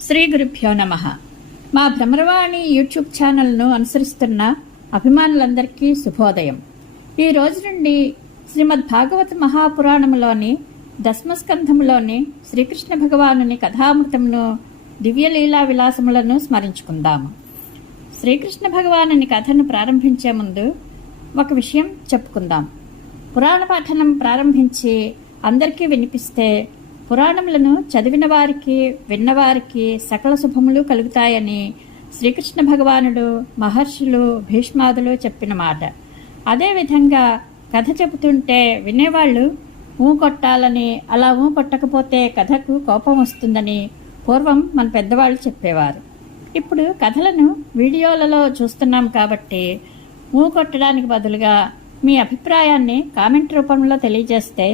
శ్రీ గురుభ్యో నమః. మా భ్రమరవాణి యూట్యూబ్ ఛానల్ను అనుసరిస్తున్న అభిమానులందరికీ శుభోదయం. ఈ రోజు నుండి శ్రీమద్ భాగవత మహాపురాణంలోని దశమస్కంధంలోని శ్రీకృష్ణ భగవానుని కథామృతమును దివ్యలీలా విలాసములను స్మరించుకుందాము. శ్రీకృష్ణ భగవానుని కథను ప్రారంభించే ముందు ఒక విషయం చెప్పుకుందాం. పురాణ పఠనం ప్రారంభించి అందరికీ వినిపిస్తే పురాణములను చదివిన వారికి విన్నవారికి సకల శుభములు కలుగుతాయని శ్రీకృష్ణ భగవానుడు మహర్షులు భీష్మాదులు చెప్పిన మాట. అదేవిధంగా కథ చెబుతుంటే వినేవాళ్ళు ఊ కొట్టాలని, అలా ఊ కొట్టకపోతే కథకు కోపం వస్తుందని పూర్వం మన పెద్దవాళ్ళు చెప్పేవారు. ఇప్పుడు కథలను వీడియోలలో చూస్తున్నాం కాబట్టి ఊ కొట్టడానికి బదులుగా మీ అభిప్రాయాన్ని కామెంట్ రూపంలో తెలియజేస్తే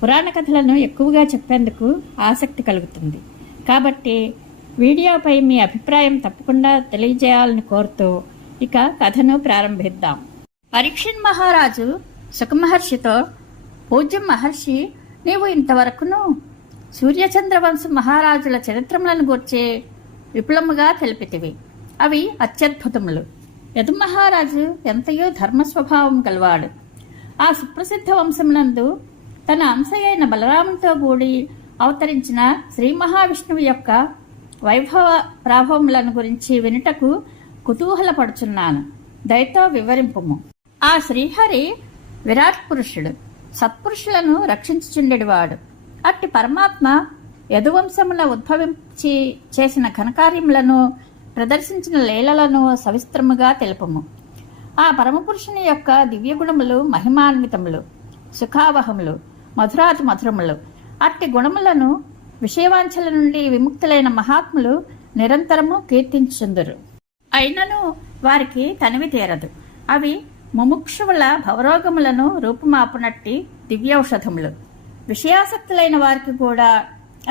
పురాణ కథలను ఎక్కువగా చెప్పేందుకు ఆసక్తి కలుగుతుంది. కాబట్టి వీడియోపై మీ అభిప్రాయం తప్పకుండా తెలియజేయాలని కోరుతూ ఇక కథను ప్రారంభిద్దాం. పరీక్షణ్ మహారాజు సుఖమహర్షితో, పూజ్యం మహర్షి, నీవు ఇంతవరకును సూర్యచంద్రవంశ మహారాజుల చరిత్రములను గూర్చి విపులముగా తెలిపితివి. అవి అత్యద్భుతములు. యదుమహారాజు ఎంతయో ధర్మస్వభావం గలవాడు. ఆ సుప్రసిద్ధ వంశమునందు తన అంశయైన బలరామునితో కూడి అవతరించిన శ్రీ మహావిష్ణువు యొక్క వైభవ ప్రాభవములను గురించి వినుటకు కుతూహలపడుచున్నాను. దయతో వివరింపుము. ఆ శ్రీహరి విరాట్ పురుషుడు, సత్పురుషులను రక్షించుచుండెడివాడు. అట్టి పరమాత్మ యదువంశముల ఉద్భవించి చేసిన ఘనకార్యములను ప్రదర్శించిన లీలలను సవిస్తరముగా తెలుపము. ఆ పరమపురుషుని యొక్క దివ్యగుణములు మహిమాన్వితములు, సుఖావహములు, మధురాతి మధురములు. అట్టి గుణములను విషయవాంఛల నుండి విముక్తులైన మహాత్ములు నిరంతరము కీర్తించుందురు. అయినను వారికి తనివి తీరదు. అవి ముముక్షువుల భవరోగములను రూపుమాపునట్టి దివ్యౌషధములు. విషయాసక్తులైన వారికి కూడా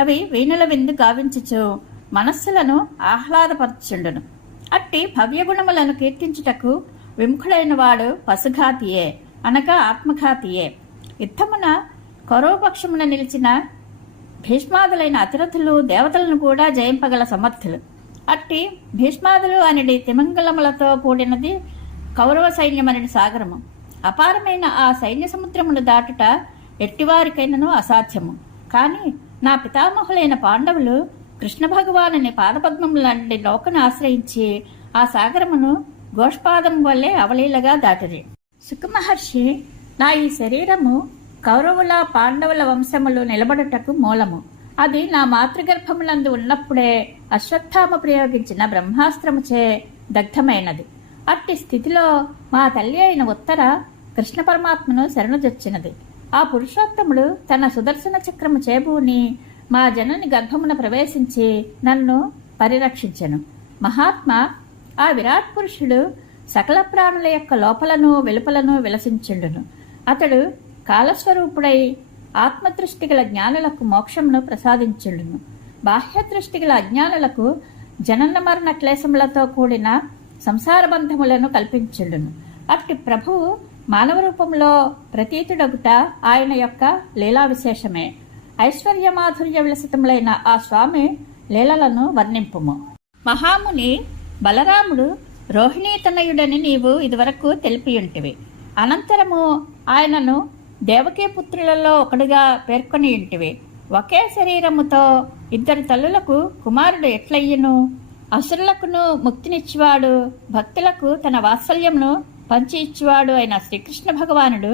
అవి వీణుల విందు గావించుచు మనస్సులను ఆహ్లాదపరచుండును. అట్టి భవ్యగుణములను కీర్తించుటకు విముఖుడైన వాడు పశుఘాతియే, అనగా ఆత్మఘాతియే. యుద్ధమున కౌరవపక్షమున నిలిచిన భీష్మాదులైన అతిరథులు దేవతలను కూడా జయింపగల సమర్థులు. అట్టి భీష్మాదులు అనేది తిమంగళములతో కూడినది కౌరవ సైన్యమనడి సాగరము. అపారమైన ఆ సైన్య సముద్రమును దాటుట ఎట్టివారికైనను అసాధ్యము. కానీ నా పితామహులైన పాండవులు కృష్ణ భగవానుని పాదపద్మములంటి లోకను ఆశ్రయించి ఆ సాగరమును గోష్పాదం వల్లే అవలీలగా దాటిరి. సుఖమహర్షి, నా ఈ శరీరము కౌరవుల పాండవుల వంశములు నిలబడుటకు మూలము. అది నా మాతృగర్భములందు ఉన్నప్పుడే అశ్వత్థామ ప్రయోగించిన బ్రహ్మాస్త్రముచే దగ్ధమైనది. అట్టి స్థితిలో మా తల్లి అయిన ఉత్తర కృష్ణ పరమాత్మను శరణుజొచ్చినది. ఆ పురుషోత్తముడు తన సుదర్శన చక్రము చేబూని మా జనని గర్భమున ప్రవేశించి నన్ను పరిరక్షించెను. మహాత్మ, ఆ విరాట్ పురుషుడు సకల ప్రాణుల యొక్క లోపలను వెలుపలను విలసించుండును. అతడు కాలస్వరూపుడై ఆత్మదృష్టి గల జ్ఞానులకు మోక్షమును ప్రసాదించుండును. బాహ్యదృష్టి గల అజ్ఞానులకు జనన మరణ క్లేశములతో కూడిన సంసార బంధములను కల్పించుండును. అట్టి ప్రభువు మానవ రూపంలో ప్రతీతుడగుట ఆయన యొక్క లీలా విశేషమే. ఐశ్వర్య మాధుర్య విలసితములైన ఆ స్వామి లీలలను వర్ణింపుము. మహాముని బలరాముడు రోహిణీతనయుడని నీవు ఇదివరకు తెలిపియుంటివి. అనంతరము ఆయనను దేవకీ పుత్రులలో ఒకడుగా పేర్కొని ఉంటివి. ఒకే శరీరముతో ఇద్దరు తల్లులకు కుమారుడు ఎట్లయ్యను? అసురులకును ముక్తినిచ్చివాడు, భక్తులకు తన వాత్సల్యమును పంచి ఇచ్చివాడు అయిన శ్రీకృష్ణ భగవానుడు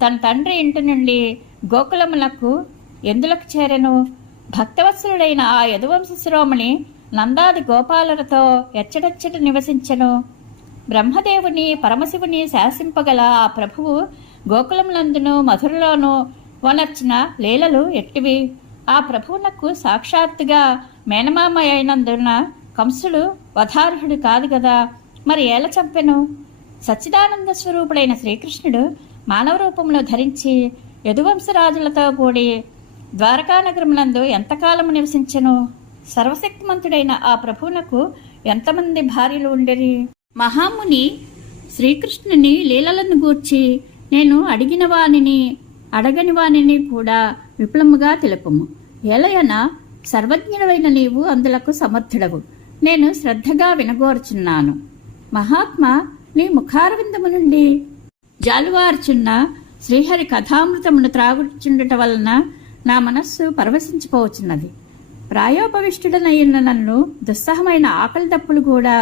తన తండ్రి ఇంటి నుండి గోకులములకు ఎందులకు చేరెను? భక్తవత్సలుడైన ఆ యదువంశ శిరోమణి నందాది గోపాలులతో ఎచ్చడెచ్చట నివసించెను. బ్రహ్మదేవుని పరమశివుని శాసింపగల ఆ ప్రభువు గోకులములందును మధురలోనూ వనర్చిన లీలలు ఎట్టివి? ఆ ప్రభువునకు సాక్షాత్తుగా మేనమామ అయినందున కంసుడు వధార్హుడు కాదు గదా, మరి ఏల చంపెను? సచ్చిదానంద స్వరూపుడైన శ్రీకృష్ణుడు మానవ రూపంలో ధరించి యదువంశరాజులతో కూడి ద్వారకానగరములందు ఎంతకాలము నివసించెను? సర్వశక్తిమంతుడైన ఆ ప్రభువునకు ఎంతమంది భార్యలు ఉండేరి? మహాముని శ్రీకృష్ణుని లీలలను గూర్చి నేను అడిగిన వానిని అడగని వానిని కూడా విపులముగా తెలుపుము. ఏలయన సర్వజ్ఞుడైన నీవు అందులకు సమర్థుడవు. నేను శ్రద్ధగా వినగోరుచున్నాను. మహాత్మా, నీ ముఖారవిందము నుండి జాలువార్చున్న శ్రీహరి కథామృతమును త్రాగుచుండుట వలన నా మనస్సు పరవశించిపోవచ్చున్నది. ప్రాయోపవిష్టుడనయ్యున్న నన్ను దుస్సహమైన ఆకలి దప్పులు కూడా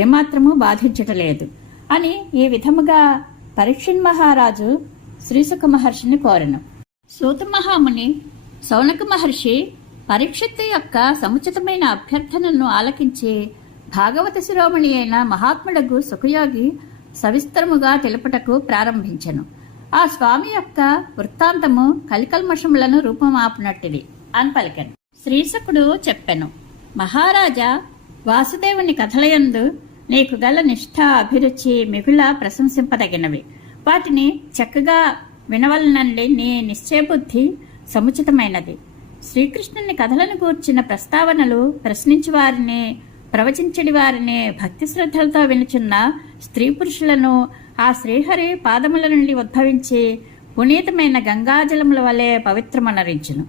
ఏమాత్రమూ బాధించటలేదు అని ఈ విధముగా పరీక్షిన్ మహారాజు శ్రీసుఖ మహర్షిని కోరెను. సూత మహాముని సౌనక మహర్షి పరీక్షిత్తు యొక్క సముచితమైన అభ్యర్థనను ఆలకించి భాగవత శిరోమణి అయిన మహాత్ముడగు సుఖయోగి సవిస్తరముగా తెలుపుటకు ప్రారంభించెను. ఆ స్వామి యొక్క వృత్తాంతము కలికల్మషములను రూపమాపినట్టిది అని పలికెను. శ్రీశకుడు చెప్పెను, మహారాజా, వాసుదేవుని కథలయందు నీకు గల నిష్ఠ, అభిరుచి మిగుల ప్రశంసింపదగినవి. వాటిని చక్కగా వినవలనండి నీ నిశ్చయబుద్ధి సముచితమైనది. శ్రీకృష్ణుని కథలను గూర్చిన ప్రస్తావనలు ప్రశ్నించి వారిని, ప్రవచించడి వారిని భక్తి శ్రద్ధలతో వినుచున్న స్త్రీ పురుషులను ఆ శ్రీహరి పాదముల నుండి ఉద్భవించి పునీతమైన గంగాజలముల వలె పవిత్రమనరించును.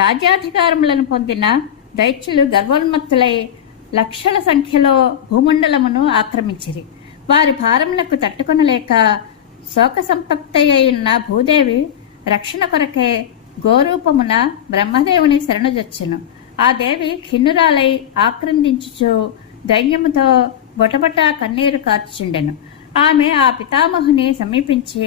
రాజ్యాధికారములను పొందిన దైత్యులు గర్వోన్మత్తులై లక్షల సంఖ్యలో భూమండలమును ఆక్రమించిరి. వారి భారములకు తట్టుకొనలేక శోక సంతప్తయ్యున్న భూదేవి రక్షణ కొరకే గోరూపమున బ్రహ్మదేవుని శరణుజొచ్చెను. ఆ దేవి ఖిన్నురాలై ఆక్రందించుచు దైన్యముతో బొటబొట కన్నీరు కార్చుండెను. ఆమె ఆ పితామహుని సమీపించి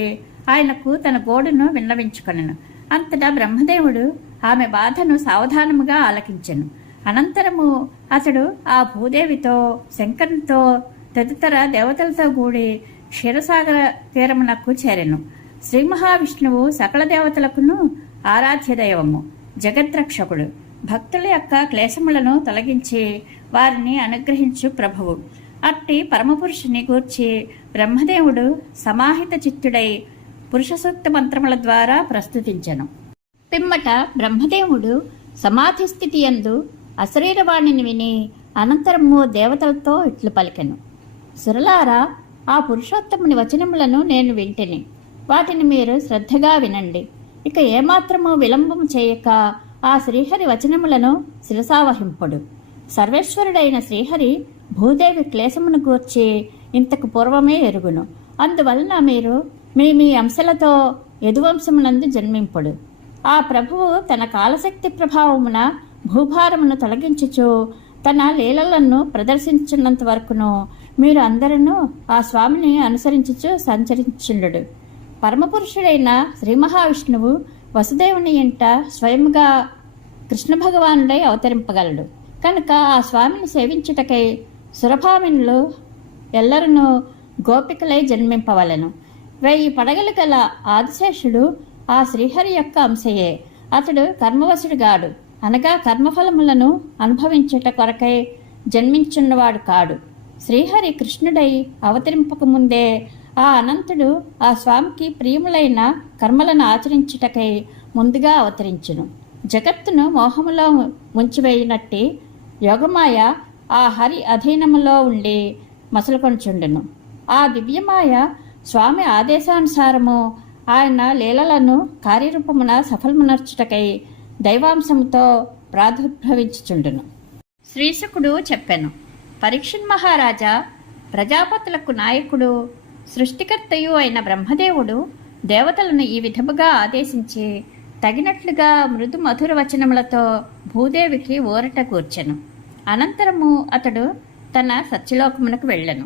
ఆయనకు తన గోడును విన్నవించుకొనెను. అంతటా బ్రహ్మదేవుడు ఆమె బాధను సావధానముగా ఆలకించెను. అనంతరము అతడు ఆ భూదేవితో, శంకరునితో, తదితర దేవతలతో కూడి క్షీరసాగర తీరమునకు చేరెను. శ్రీ మహావిష్ణువు సకల దేవతలకును ఆరాధ్య దైవము, జగద్రక్షకుడు, భక్తుల యొక్క క్లేశములను తొలగించి వారిని అనుగ్రహించు ప్రభువు. అట్టి పరమపురుషుని గూర్చి బ్రహ్మదేవుడు సమాహిత చిత్తుడై పురుష సూక్త మంత్రముల ద్వారా ప్రస్తుతించెను. పిమ్మట బ్రహ్మదేవుడు సమాధి స్థితి యందు అశరీరవాణిని విని అనంతరము దేవతలతో ఇట్లు పలికెను. సురలారా, ఆ పురుషోత్తముని వచనములను నేను వింటిని. వాటిని మీరు శ్రద్ధగా వినండి. ఇక ఏమాత్రము విలంబము చేయక ఆ శ్రీహరి వచనములను శిరసావహింపుడు. సర్వేశ్వరుడైన శ్రీహరి భూదేవి క్లేశమును గూర్చి ఇంతకు పూర్వమే ఎరుగును. అందువలన మీరు మీ అంశలతో యదువంశమునందు జన్మింపుడు. ఆ ప్రభువు తన కాలశక్తి ప్రభావమున భూభారమును తొలగించుచు తన లీలలను ప్రదర్శించినంత వరకును మీరు అందరూ ఆ స్వామిని అనుసరించుచు సంచరించుండు. పరమపురుషుడైన శ్రీ మహావిష్ణువు వసుదేవుని ఇంట స్వయముగా కృష్ణ భగవానుడై అవతరింపగలడు. కనుక ఆ స్వామిని సేవించుటకై సురభామినులు ఎల్లరూ గోపికలై జన్మింపవలను. 1000 పడగలు గల ఆదిశేషుడు ఆ శ్రీహరి యొక్క అంశయే. అతడు కర్మవశుడుగాడు, అనగా కర్మఫలములను అనుభవించుట కొరకై జన్మించున్నవాడు కాడు. శ్రీహరి కృష్ణుడై అవతరింపకముందే ఆ అనంతుడు ఆ స్వామికి ప్రియములైన కర్మలను ఆచరించుటకై ముందుగా అవతరించును. జగత్తును మోహములో ముంచివేయునట్టి యోగమాయ ఆ హరి అధీనములో ఉండి మసలుకొనుచుండును. ఆ దివ్యమాయ స్వామి ఆదేశానుసారము ఆయన లీలలను కార్యరూపమున సఫలమునర్చుటకై దైవాంశముతో ప్రాదుర్భవించుచుండును. శ్రీశుకుడు చెప్పెను, పరీక్షిన్ మహారాజా, ప్రజాపతులకు నాయకుడు, సృష్టికర్తయు అయిన బ్రహ్మదేవుడు దేవతలను ఈ విధముగా ఆదేశించి తగినట్లుగా మృదు మధుర వచనములతో భూదేవికి ఊరట కూర్చెను. అనంతరము అతడు తన సత్యలోకమునకు వెళ్ళెను.